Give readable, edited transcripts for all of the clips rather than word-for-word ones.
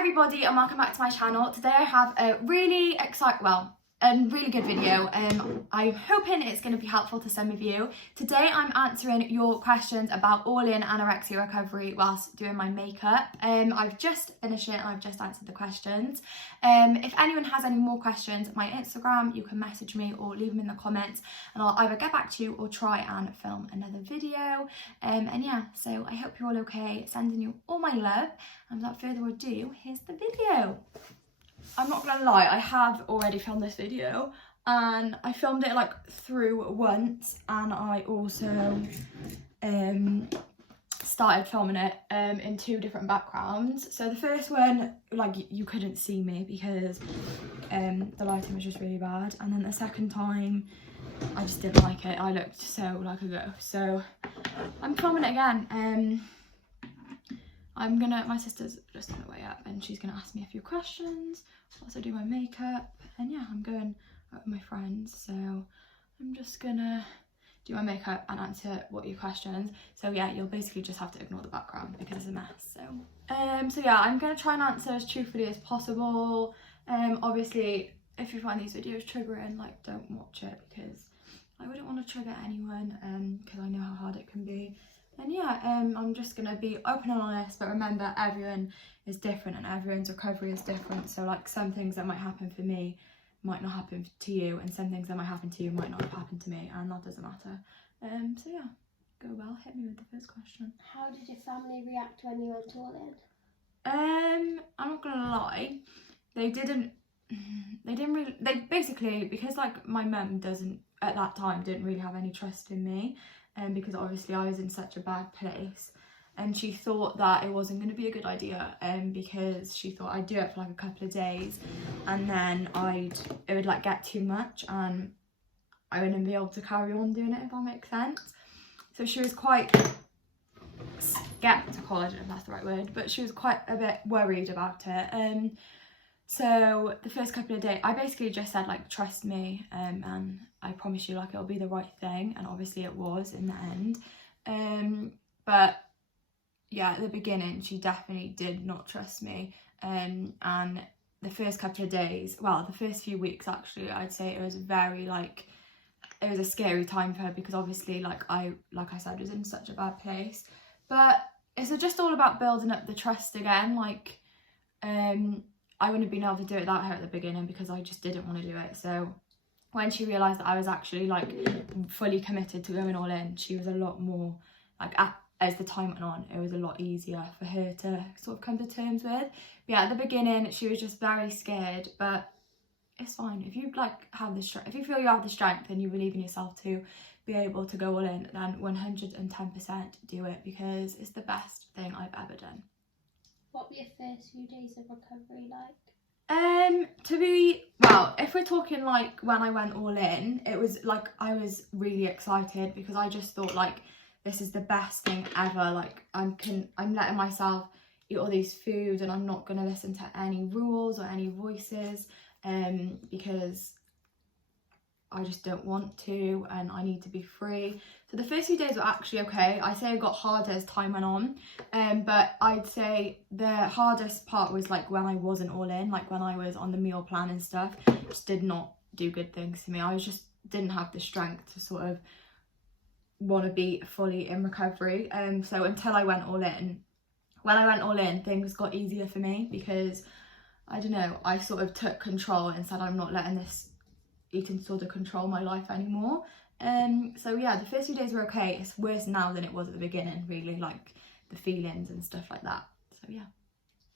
everybody and welcome back to my channel. Today I have a really really good video. I'm hoping it's going to be helpful to some of you. Today I'm answering your questions about all-in anorexia recovery whilst doing my makeup. I've just finished it and I've just answered the questions. If anyone has any more questions, my Instagram, you can message me or leave them in the comments and I'll either get back to you or try and film another video. And yeah, so I hope you're all okay. Sending you all my love, and without further ado, here's the video. I'm not gonna lie, I have already filmed this video and I filmed it like through once, and I also started filming it in two different backgrounds. So the first one, like, you couldn't see me because the lighting was just really bad, and then the second time I just didn't like it. I looked so like a ghost. So I'm filming it again. My sister's just on her way up and she's gonna ask me a few questions whilst I do my makeup. And yeah, I'm going out with my friends, so I'm just gonna do my makeup and answer what your questions. So yeah, you'll basically just have to ignore the background because it's a mess. So yeah, I'm gonna try and answer as truthfully as possible. Obviously, if you find these videos triggering, like, don't watch it because I wouldn't want to trigger anyone, because I know how hard it can be. And yeah, I'm just gonna be open and honest, but remember, everyone is different and everyone's recovery is different. So like, some things that might happen for me might not happen to you, and some things that might happen to you might not have happened to me, and that doesn't matter. So yeah, go well. Hit me with the first question. How did your family react when you went all in? I'm not gonna lie, they basically, because like my mum doesn't at that time didn't really have any trust in me, because obviously I was in such a bad place, and she thought that it wasn't going to be a good idea, because she thought I'd do it for like a couple of days and then it would like get too much and I wouldn't be able to carry on doing it, if that makes sense. So she was quite skeptical, I don't know if that's the right word, but she was quite a bit worried about it. So the first couple of days I basically just said, like, trust me, and I promise you, like, it'll be the right thing, and obviously it was in the end. But yeah, at the beginning she definitely did not trust me, and the first couple of days, well, the first few weeks actually, I'd say it was very, like, it was a scary time for her, because obviously like I said, was in such a bad place. But it's just all about building up the trust again. Like, I wouldn't have been able to do it without her at the beginning because I just didn't want to do it. So when she realised that I was actually like fully committed to going all in, she was a lot more like, as the time went on, it was a lot easier for her to sort of come to terms with. But yeah, at the beginning she was just very scared, but it's fine. If you like have the strength, if you feel you have the strength and you believe in yourself to be able to go all in, then 110% do it, because it's the best thing I've ever done. What were your first few days of recovery like? If we're talking like when I went all in, it was like I was really excited because I just thought, like, this is the best thing ever. Like, I'm letting myself eat all these foods and I'm not gonna listen to any rules or any voices, because I just don't want to, and I need to be free. So the first few days were actually okay. I say it got harder as time went on, but I'd say the hardest part was like when I wasn't all in, like when I was on the meal plan and stuff. It just did not do good things to me. I just didn't have the strength to sort of want to be fully in recovery. So until I went all in, when I went all in, things got easier for me because, I don't know, I sort of took control and said, I'm not letting this eating disorder control my life anymore. So yeah, the first few days were okay. It's worse now than it was at the beginning, really, like the feelings and stuff like that. So yeah.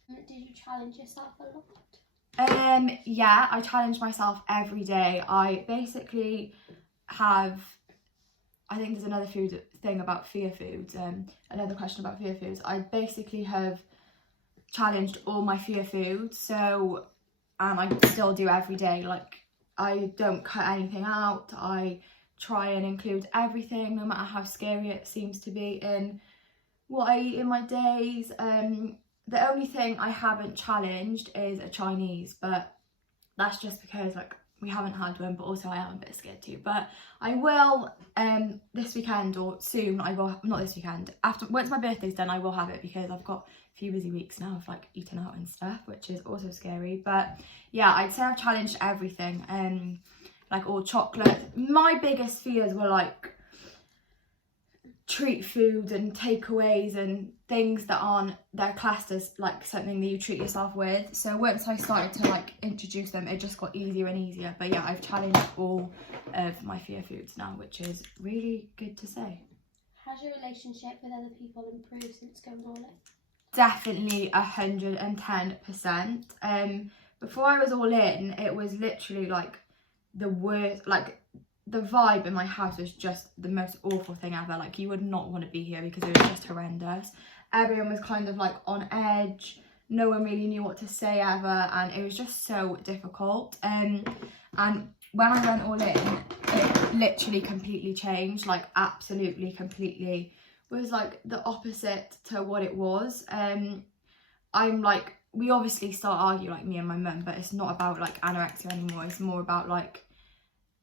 Did you challenge yourself a lot? Yeah, I challenge myself every day. I basically have, I think there's another thing about fear foods, another question about fear foods. I basically have challenged all my fear foods, so I still do every day. Like, I don't cut anything out. I try and include everything, no matter how scary it seems to be, in what I eat in my days. The only thing I haven't challenged is a Chinese, but that's just because, like, we haven't had one, but also I am a bit scared too. But I will this weekend or soon. I will, not this weekend, after once my birthday's done, I will have it, because I've got a few busy weeks now of like eating out and stuff, which is also scary. But yeah, I'd say I've challenged everything, like all chocolate. My biggest fears were like treat food and takeaways and things that aren't, they're classed as like something that you treat yourself with. So once I started to like introduce them, it just got easier and easier. But yeah, I've challenged all of my fear foods now, which is really good to say. Has your relationship with other people improved since going all in? Definitely 110%. Before I was all in, it was literally like the worst, like the vibe in my house was just the most awful thing ever. Like, you would not want to be here because it was just horrendous. Everyone was kind of like on edge. No one really knew what to say ever, and it was just so difficult. And when I went all in, it literally completely changed, like absolutely completely. It was like the opposite to what it was. I'm like, we obviously still argue, like me and my mum, but it's not about like anorexia anymore. It's more about like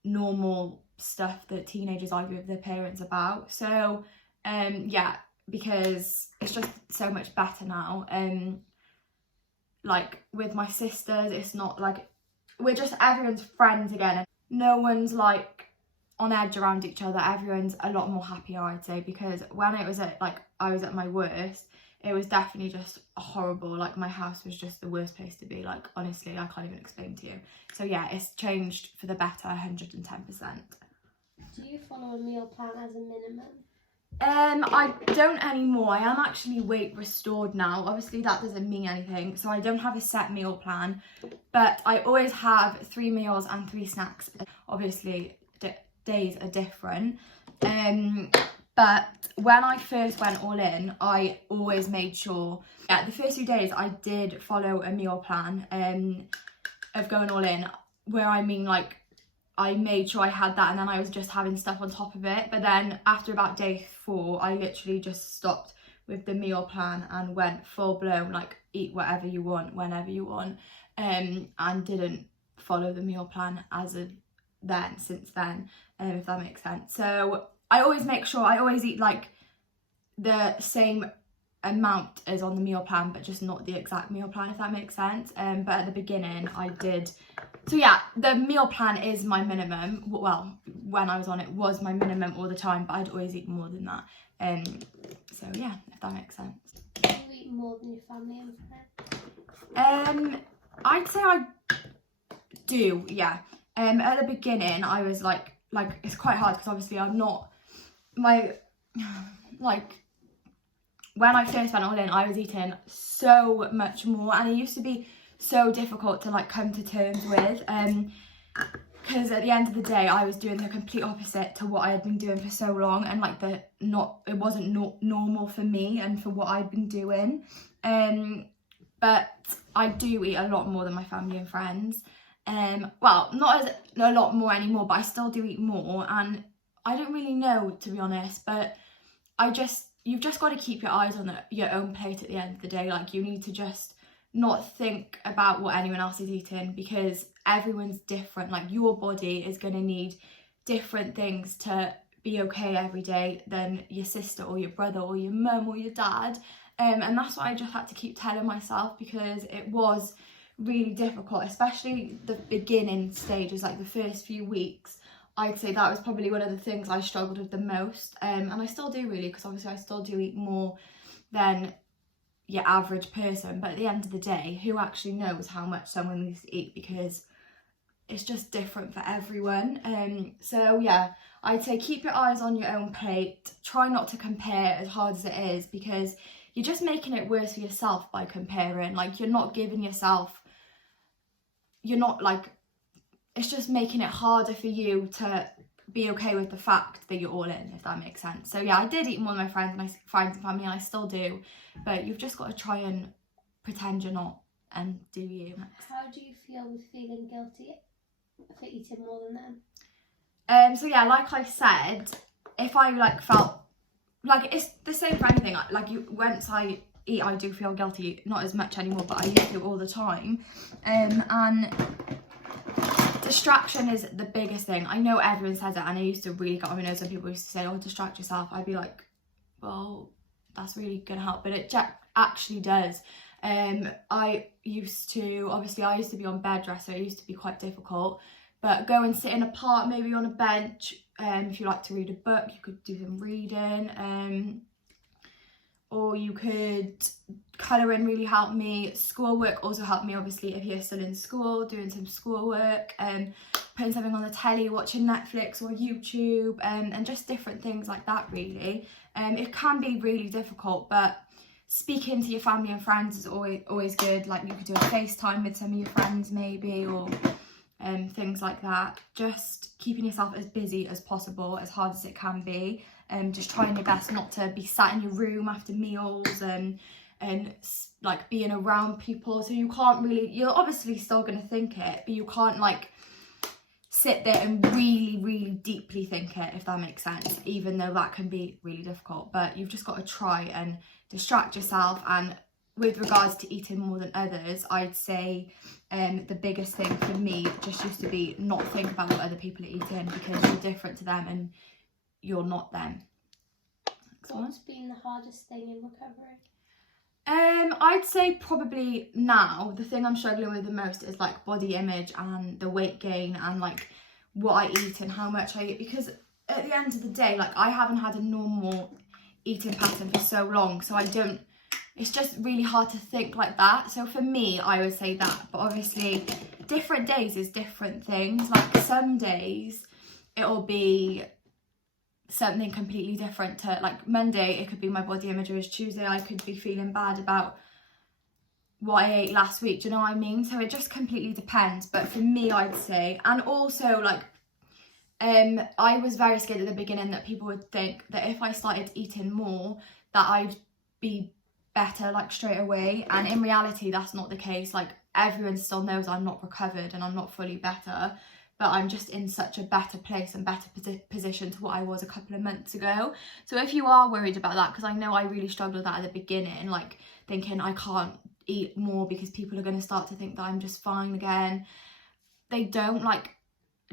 normal stuff that teenagers argue with their parents about. So yeah, because it's just so much better now. Like with my sisters, it's not like we're just everyone's friends again, and no one's like on edge around each other. Everyone's a lot more happier, I'd say, because when it was at like I was at my worst, it was definitely just horrible. Like, my house was just the worst place to be. Like, honestly, I can't even explain to you. So yeah, it's changed for the better 110%. Do you follow a meal plan as a minimum? I don't anymore. I am actually weight restored now. Obviously that doesn't mean anything, so I don't have a set meal plan, but I always have 3 meals and 3 snacks. Obviously days are different, but when I first went all in, I always made sure, yeah, the first few days I did follow a meal plan of going all in, where I mean, like, I made sure I had that, and then I was just having stuff on top of it. But then after about day 4, I literally just stopped with the meal plan and went full blown, like, eat whatever you want, whenever you want, and didn't follow the meal plan since then, if that makes sense. So I always make sure, I always eat like the same amount as on the meal plan, but just not the exact meal plan, if that makes sense. But at the beginning I did. So yeah, the meal plan is my minimum. Well, when I was on it was my minimum all the time, but I'd always eat more than that. So yeah, if that makes sense. Do you eat more than your family and friends? I'd say I do, yeah. At the beginning I was like it's quite hard, because obviously I'm not, like, when I first went all in, I was eating so much more, and it used to be so difficult to like come to terms with, because at the end of the day I was doing the complete opposite to what I had been doing for so long, and like it wasn't normal for me and for what I'd been doing. But I do eat a lot more than my family and friends. Well, not as a lot more anymore, but I still do eat more, and I don't really know, to be honest, but you've just got to keep your eyes on your own plate at the end of the day. Like, you need to just not think about what anyone else is eating, because everyone's different. Like, your body is going to need different things to be okay every day than your sister or your brother or your mum or your dad. And that's what I just had to keep telling myself, because it was really difficult, especially the beginning stages, like the first few weeks. I'd say that was probably one of the things I struggled with the most, and I still do, really, because obviously I still do eat more than your average person, but at the end of the day, who actually knows how much someone needs to eat, because it's just different for everyone. So yeah, I'd say keep your eyes on your own plate. Try not to compare as hard as it is, because you're just making it worse for yourself by comparing. Like, you're not giving yourself, it's just making it harder for you to be okay with the fact that you're all in, if that makes sense. So yeah, I did eat more than my friends and family, and I still do, but you've just got to try and pretend you're not, and do you. How do you feel with feeling guilty for eating more than them? So yeah, like I said, if I felt like, it's the same for anything, once I eat, I do feel guilty, not as much anymore, but I used to all the time. And distraction is the biggest thing. I know everyone says it, and I used to really get on my nerves when people used to say, oh, distract yourself. I'd be like, well, that's really gonna help, but it actually does. I used to be on bed rest, so it used to be quite difficult, but go and sit in a park, maybe on a bench. If you like to read a book, you could do some reading, or you could colouring really helped me. Schoolwork also helped me, obviously, if you're still in school, doing some schoolwork, putting something on the telly, watching Netflix or YouTube, and just different things like that, really. It can be really difficult, but speaking to your family and friends is always good. Like, you could do a FaceTime with some of your friends maybe, or things like that. Just keeping yourself as busy as possible, as hard as it can be, and just trying your best not to be sat in your room after meals and like being around people. So you can't really, you're obviously still going to think it, but you can't like sit there and really deeply think it, if that makes sense, even though that can be really difficult. But you've just got to try and distract yourself. And with regards to eating more than others, I'd say the biggest thing for me just used to be not think about what other people are eating, because you're different to them and you're not them. What's been the hardest thing in recovery? I'd say probably now the thing I'm struggling with the most is like body image and the weight gain and like what I eat and how much I eat, because at the end of the day, like, I haven't had a normal eating pattern for so long, so it's just really hard to think like that. So for me, I would say that, but obviously different days is different things. Like, some days it'll be something completely different. To like Monday, it could be my body image, whereas Tuesday I could be feeling bad about what I ate last week. Do you know what I mean? So it just completely depends. But for me, I'd say, and also like I was very scared at the beginning that people would think that if I started eating more that I'd be better like straight away, and in reality that's not the case. Like, everyone still knows I'm not recovered and I'm not fully better, but I'm just in such a better place and better position to what I was a couple of months ago. So if you are worried about that, because I know I really struggled with that at the beginning, like thinking I can't eat more because people are going to start to think that I'm just fine again. They don't. Like,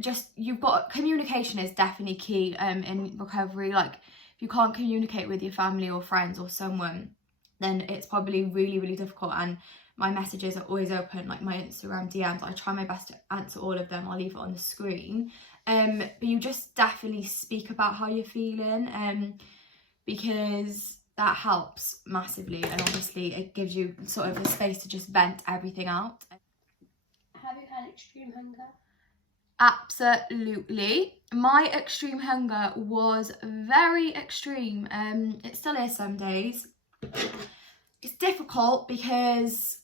just, you've got, communication is definitely key in recovery. Like, if you can't communicate with your family or friends or someone, then it's probably really difficult. And my messages are always open, like my Instagram DMs. I try my best to answer all of them. I'll leave it on the screen. But you just definitely speak about how you're feeling, because that helps massively. And obviously it gives you sort of a space to just vent everything out. Have you had extreme hunger? Absolutely. My extreme hunger was very extreme. It still is some days. It's difficult because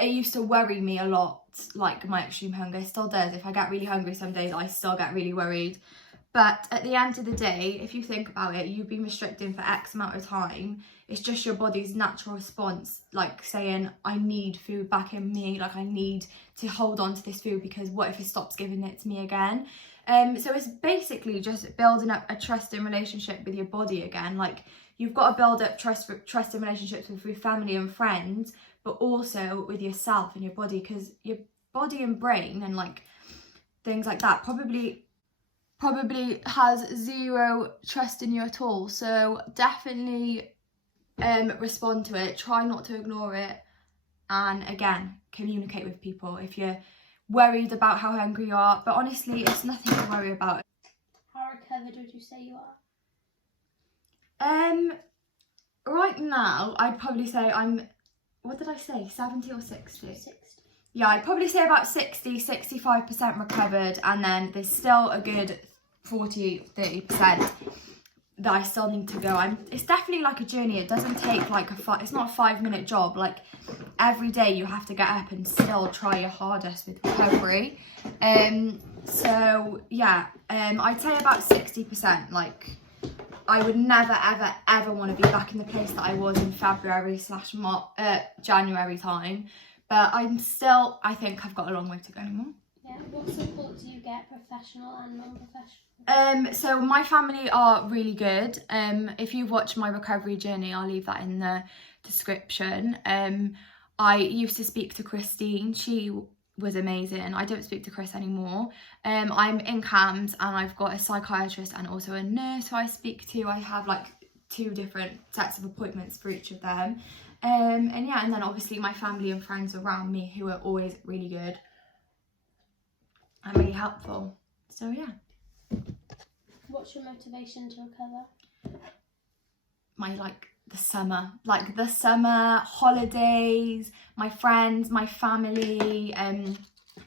it used to worry me a lot, like my extreme hunger. It still does. If I get really hungry some days, I still get really worried. But at the end of the day, if you think about it, you've been restricting for X amount of time. It's just your body's natural response, like saying, I need food back in me. Like, I need to hold on to this food, because what if it stops giving it to me again? So it's basically just building up a trusting relationship with your body again. Like, you've got to build up trusting relationships with your family and friends, but also with yourself and your body, because your body and brain and like things like that probably has zero trust in you at all. So definitely respond to it. Try not to ignore it. And again, communicate with people if you're worried about how hungry you are. But honestly, it's nothing to worry about. How recovered would you say you are? Right now, I'd probably say I'm, what did I say, 70 or 60? 60. Yeah, I'd probably say about 65% recovered, and then there's still a good 30% that I still need to go. It's definitely like a journey. It doesn't take like it's not a 5-minute job. Like, every day you have to get up and still try your hardest with recovery. So yeah, I'd say about 60%. Like, I would never ever want to be back in the place that I was in January time, but I think I've got a long way to go more. Yeah. What support do you get, professional and non-professional? So my family are really good. If you've watched my recovery journey, I'll leave that in the description. I used to speak to Christine. She was amazing. I don't speak to Chris anymore. I'm in CAMS and I've got a psychiatrist and also a nurse who I speak to. I have like 2 different sets of appointments for each of them. And yeah, and then obviously my family and friends around me who are always really good and really helpful. So yeah. What's your motivation to recover? The summer holidays, my friends, my family,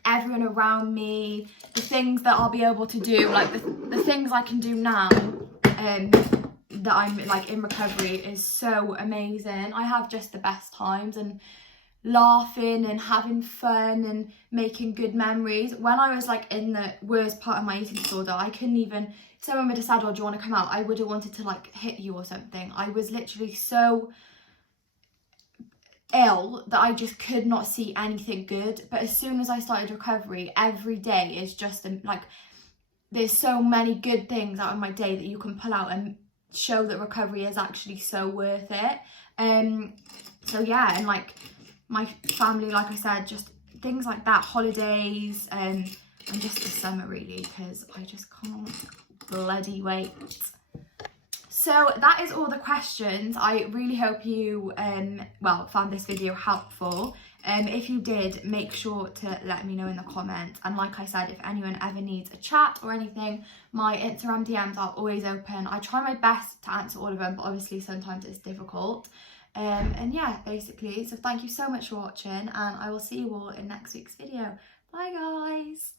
everyone around me, the things that I'll be able to do, like the things I can do now, that I'm like in recovery is so amazing. I have just the best times and laughing and having fun and making good memories. When I was like in the worst part of my eating disorder, I couldn't even, someone would have said, oh, do you want to come out? I would have wanted to like hit you or something. I was literally so ill that I just could not see anything good. But as soon as I started recovery, every day is just like, there's so many good things out of my day that you can pull out and show that recovery is actually so worth it. So yeah, and like my family, like I said, just things like that, holidays, and just the summer really, because I just can't bloody wait. So that is all the questions. I really hope you found this video helpful. If you did, make sure to let me know in the comments. And like I said, if anyone ever needs a chat or anything, my Instagram DMs are always open. I try my best to answer all of them, but obviously sometimes it's difficult. And yeah, basically, so thank you so much for watching, and I will see you all in next week's video. Bye guys.